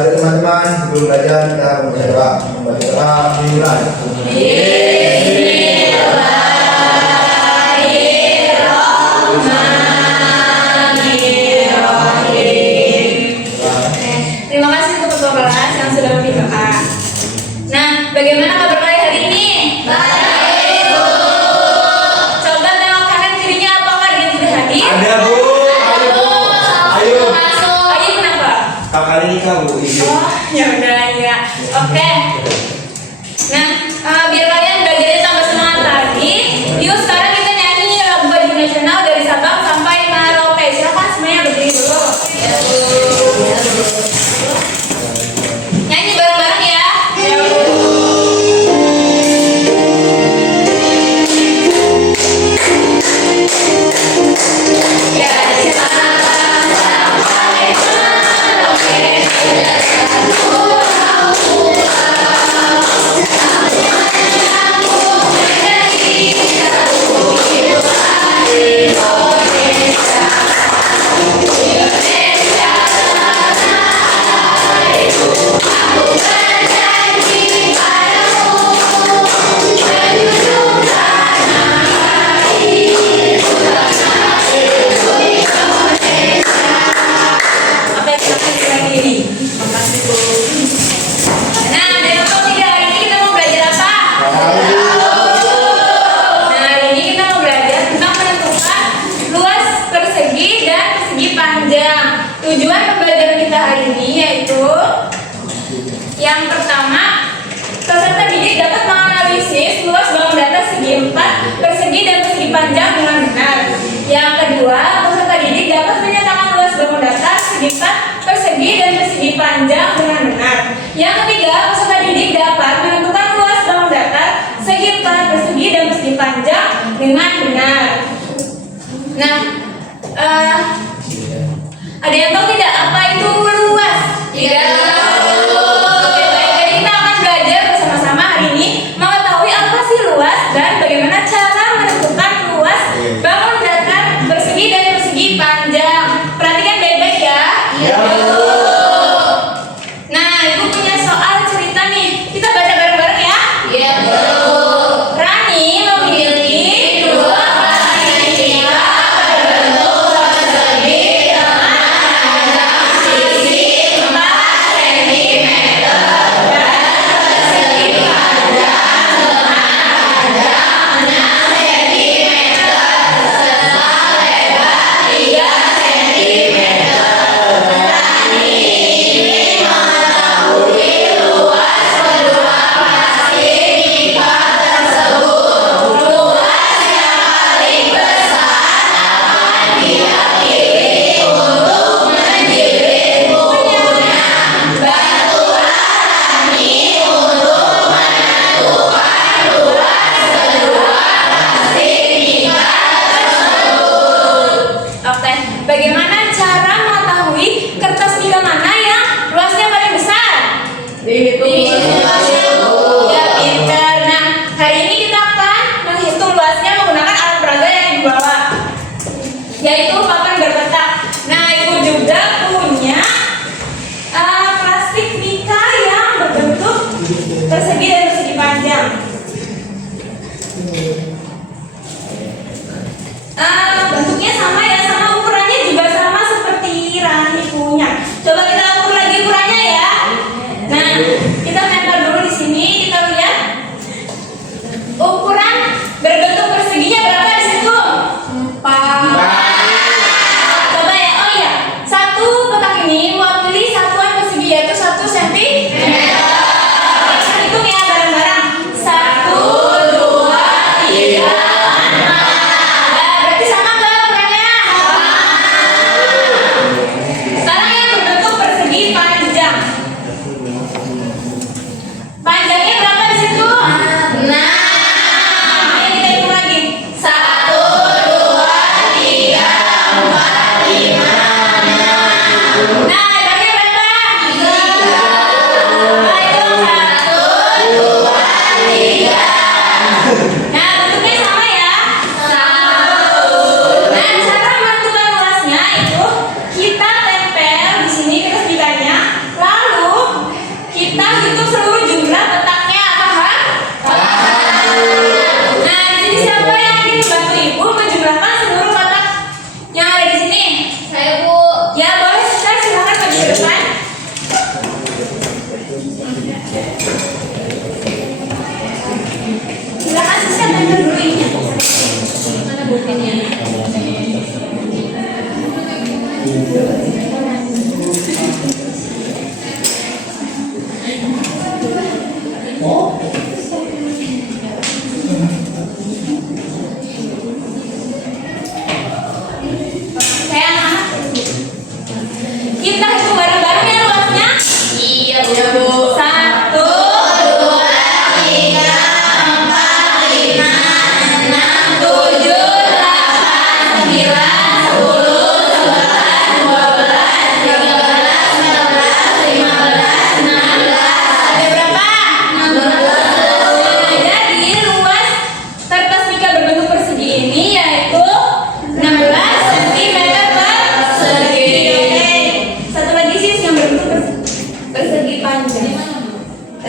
Mari teman-teman, sebelum belajar kita membaca doa dimulai. Terima kasih untuk ketua kelas yang sudah memberi doa. Nah, bagaimana kabar kalian hari ini? Baik, Bu. Coba tengok kanan kirinya, apakah dia tidak hadir? Ada, Bu. Ayo, Bu. Ayo. Masuk. Ayo kenapa? Kakak ini kamu izin. Oh, ya udah ya. Oke. Nah, biar kalian belajarnya tambah semangat lagi, yuk sekarang kita nyanyi lagu baju nasional dari Sabang sampai Merauke. Silakan semuanya berdiri dulu. Nyanyi bareng-bareng ya. Tujuan pembelajaran kita hari ini yaitu yang pertama, peserta didik dapat menganalisis luas bangun data segi 4, persegi dan persegi panjang dengan benar. Yang kedua, peserta didik dapat menyatakan luas bangun data segi 4, persegi dan persegi panjang dengan benar. Yang ketiga, peserta didik dapat menentukan luas bangun data segi 4, persegi dan persegi panjang dengan benar. Nah, ada yang tahu tidak apa itu luas? Tidak tahu. Oke, baik. Jadi kita akan belajar bersama-sama hari ini mengetahui apa sih luas dan bagaimana cara menentukan luas bangun datar persegi dan persegi panjang. Perhatikan baik-baik ya. Iya. Nah, Ibu punya soal cerita nih. Kita baca bareng-bareng ya. Iya, Bu. Rani memiliki dua boneka berbentuk persegi dengan sisi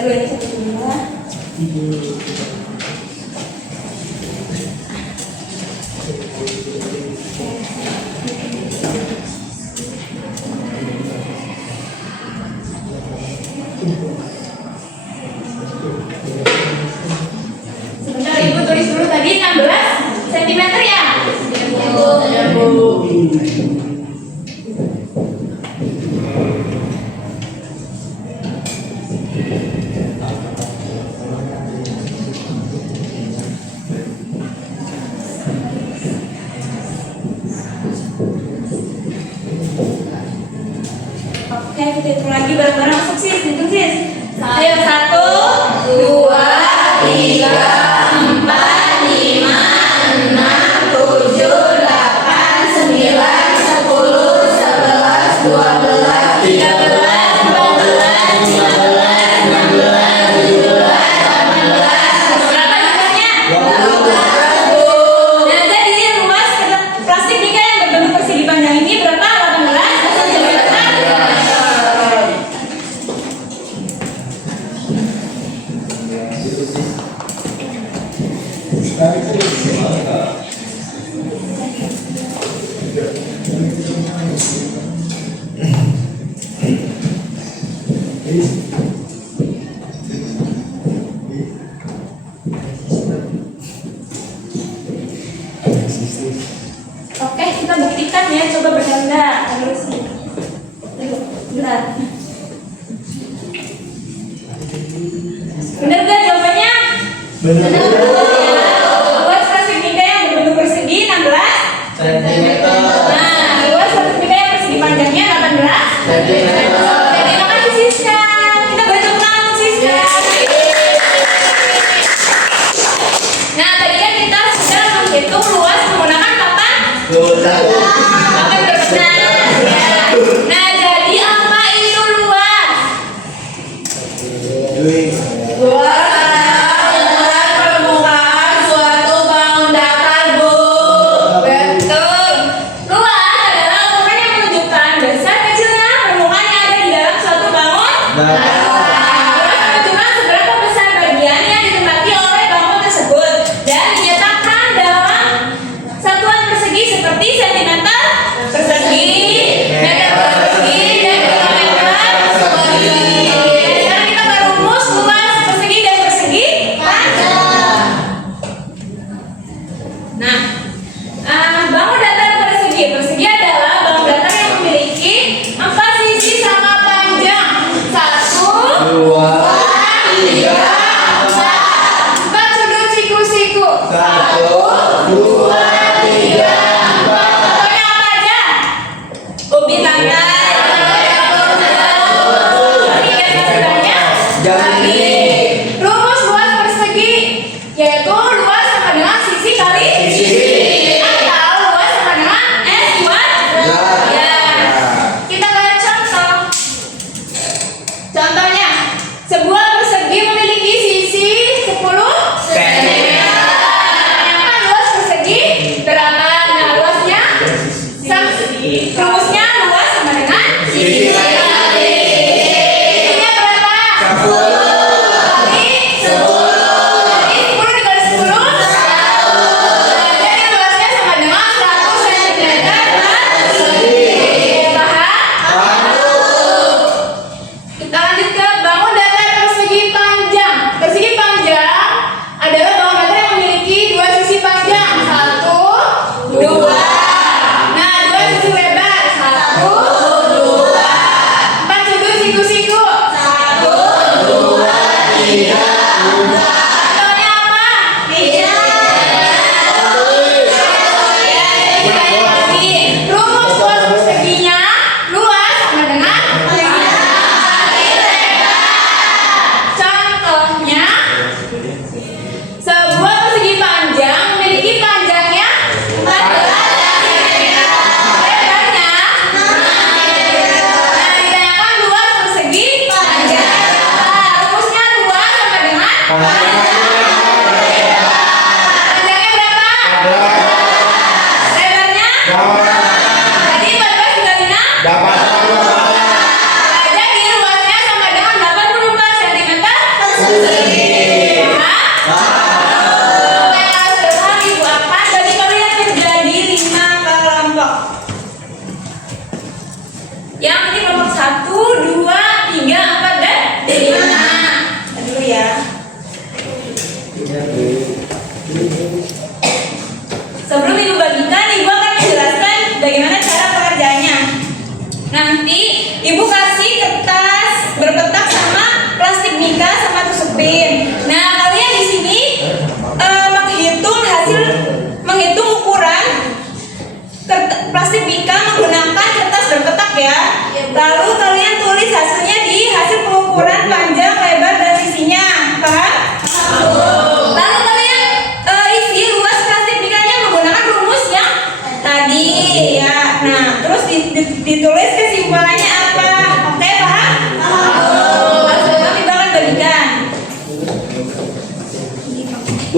Aduh, ini satu dulu ya. Sebentar, Ibu tulis dulu tadi 16 cm ya? Ya, Bu. Oke, kita hitung lagi bareng-bareng. Masuk sis, hitung sis. Ayo, 1, 2, 3, 4, 5, 6, 7, 8, 9, 10, 11, 12, 13, 14, 15, 16, 17, 18. Berapa jumlahnya? 20. Dan tadi luas plastik nika yang berbentuk persegi panjang ini berapa? 18 cm. Oke, kita buktikan ya, coba berganda. Terus benar. Benar gak jawabannya? Benar. Luas plastik nika yang berbentuk persegi 16 cm. Nah, luas plastik nika yang persegi panjangnya 18 cm. Terima kasih Siska. Kita beri tepuk tangan untuk Siska. Nah, tadi kan kita sudah menghitung luas menggunakan papan. Papan berbenah. Ya. Nah, jadi apa itu luas? Luas adalah permukaan suatu bangun datar, Bu. Betul. Luas adalah ukuran yang menunjukkan besar kecilnya permukaan yang ada di dalam suatu bangun datar. Luas menunjukkan seberapa besar bagian yang ditempati oleh bangun tersebut dan dinyatakan dalam satuan persegi seperti sentimeter persegi, meter persegi, dan kilometer persegi. Sekarang kita merumus luas persegi dan persegi panjang. Nah, bangun datar persegi. Persegi adalah bangun datar yang memiliki 4 sisi sama panjang. 1, 2, 3, 4. 4 sudut siku-siku. 1, 2, 3, 4. Contohnya apa aja? Ubi lantai. Rumus luas persegi yaitu luas sama dengan sisi kali sisi atau luas sama dengan S buat ya. Kita lihat contoh. Contohnya, sebuah persegi memiliki sisi 10 cm. Tanyakan luas persegi berapa? Nah, luasnya rumusnya luas sama dengan sisi kali. Sisinya berapa? 10 kali 10. Jadi 10 dikali 10 jadi luasnya sama dengan 100 cm persegi. Paham? Kita lanjut ke bangun datar persegi panjang. Persegi panjang adalah bangun datar yang memiliki 2 sisi panjang. 1, 2. Nah, 2 sisi lebar. 1, 2. 4 sudut siku-siku. 1, 2, 3, 4. Contohnya apa? Iya. Rumus luas perseginya luas sama dengan persegi kali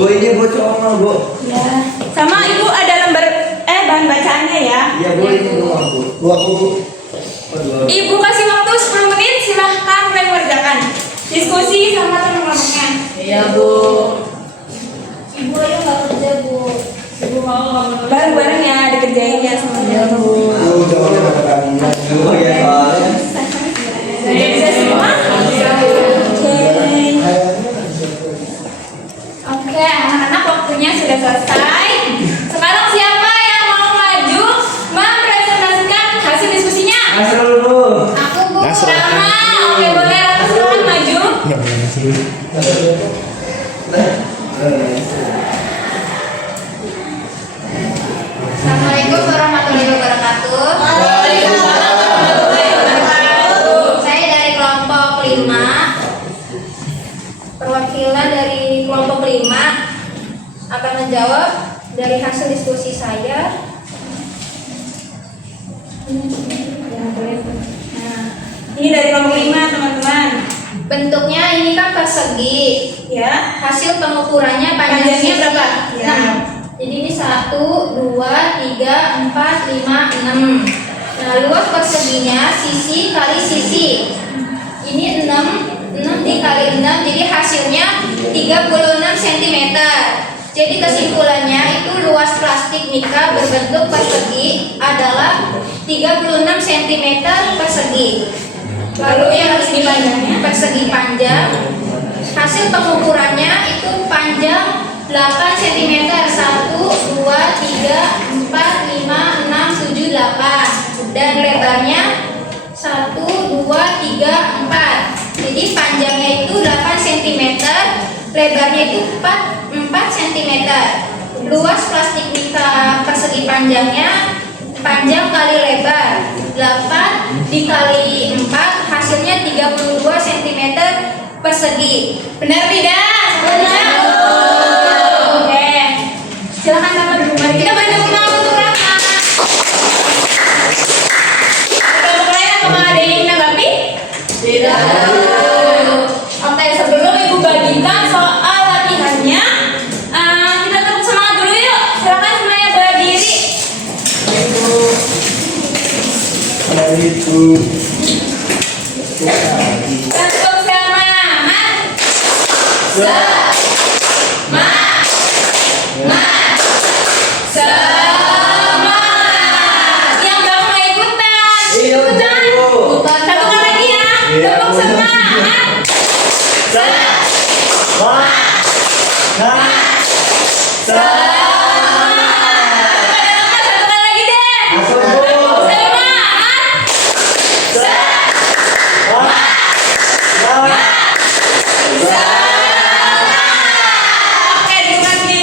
Bu, ini Bu Coma, Bu. Ya. Sama Ibu ada lembar bahan bacaannya ya. Iya, Bu, ini Bu aku. Bu aku, Bu. Ibu kasih waktu 10 menit, silahkan mulai mengerjakan. Diskusi sama teman-temannya. Iya, Bu. Ibu ayo nggak kerja, Bu. Ibu mau bareng-bareng ya dikerjain ya semuanya. Bu. Aku jawabnya pada kami. Oh ya, soalnya. Bisa semua? Oke, anak-anak waktunya sudah selesai. Sekarang siapa yang mau maju mempresentasikan hasil diskusinya? Nasrul, Bu. Aku Bu. Sama. Oke, boleh Ratu silahkan maju. Assalamualaikum warahmatullahi wabarakatuh. Waalaikumsalam warahmatullahi wabarakatuh. Saya dari kelompok 5. Perwakilan dari kelompok 5 akan menjawab dari hasil diskusi saya. Nah, ini dari kelompok 5 teman-teman. Bentuknya ini kan persegi. Ya. Hasil pengukurannya panjangnya berapa? Ya. 6. Jadi ini 1, 2, 3, 4, 5, 6. Nah, luas perseginya sisi kali sisi. Ini 6 dikali 6, jadi hasilnya 36 cm. Jadi kesimpulannya itu luas plastik mika berbentuk persegi adalah 36 cm persegi. Lalu yang persegi panjang, hasil pengukurannya itu panjang 8 cm. 1, 2, 3, 4, 5, 6, 7, 8. Dan lebarnya 1, 2, 3, 4. Jadi panjangnya itu 8 cm, lebarnya itu 4 cm. Luas plastik mika persegi panjangnya, panjang kali lebar 8 dikali 4, hasilnya 32 cm persegi. Benar tidak? Benar. Oke. Silakan Bapak dulu. Mari kita beri tepuk tangan untuk Raka. Kelompok lain apakah ada yang ingin menanggapi? Tidak. Oke, sebelum Ibu bagikan soal latihannya, kita tepuk semangat dulu yuk. Silakan semuanya berdiri. Ada itu. Tepuk semangat. Semangat. Yang belum mau ikutan. Iya, Ikutan. Bu. Satu kali lagi ya. Iya, Tepuk Bu. semangat. Satu kali lagi deh. Oke, dibagi.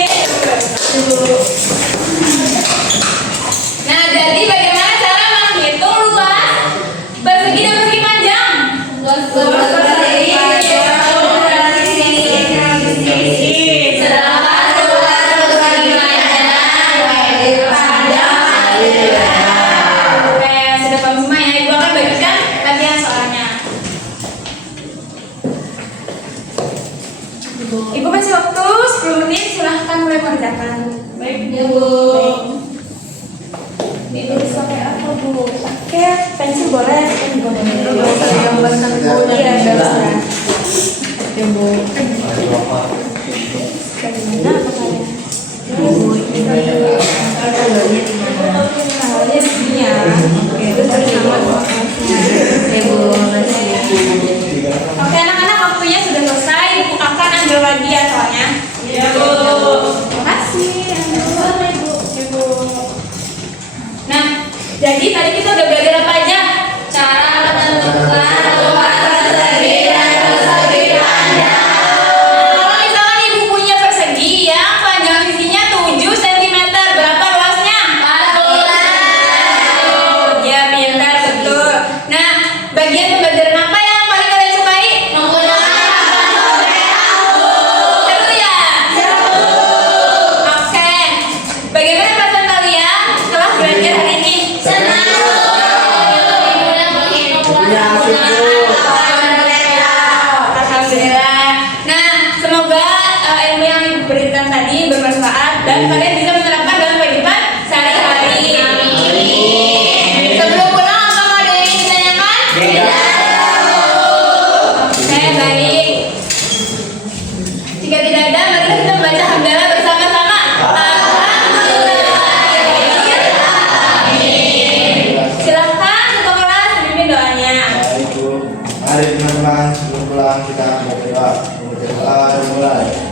Nah, jadi bagaimana cara menghitung luas persegi dan persegi panjang? Luas persegi Oke, sudah paham semua ya. Ibu akan bagikan latihan soalnya. Ibu kasih waktu 10 menit, silahkan mulai mengerjakan. Baik, ya Bu. Ibu bisa pakai apa Bu? Pakai pensil boleh, pen juga boleh. Gambar sama Bu. Iya, terserah. Oke, Bu. Bagaimana apa kalian? Bu, ini gambarnya di mana? Awalnya begini ya. Oke, terus bersama kelasnya. Oke, Bu. Makasih. Oke, anak-anak waktunya sudah selesai. Ibu akan ambil lagi ya soalnya. Iya Bu. Terima kasih. Ambil Ibu. Nah, jadi tadi kita udah belajar apa aja? Cara menentukan luas persegi dan persegi panjang. Kalau misalkan Ibu punya persegi yang panjang sisinya 7 cm, berapa luasnya? 40. Ya, pintar betul. Nah, bagian pembelajaran apa yang paling kalian sukai? Menggunakan seru ya? Seru. kalian bisa menerapkan dalam kehidupan sehari-hari. Sebelum pulang apa mau ada yang ditanyakan? Tidak. Oke, baik. Jika tidak ada, mari kita membaca hamdalah bersama-sama. Silahkan untuk kelas pimpin doanya. Baik Bu, mari teman-teman sebelum pulang kita berdoa. Mulai.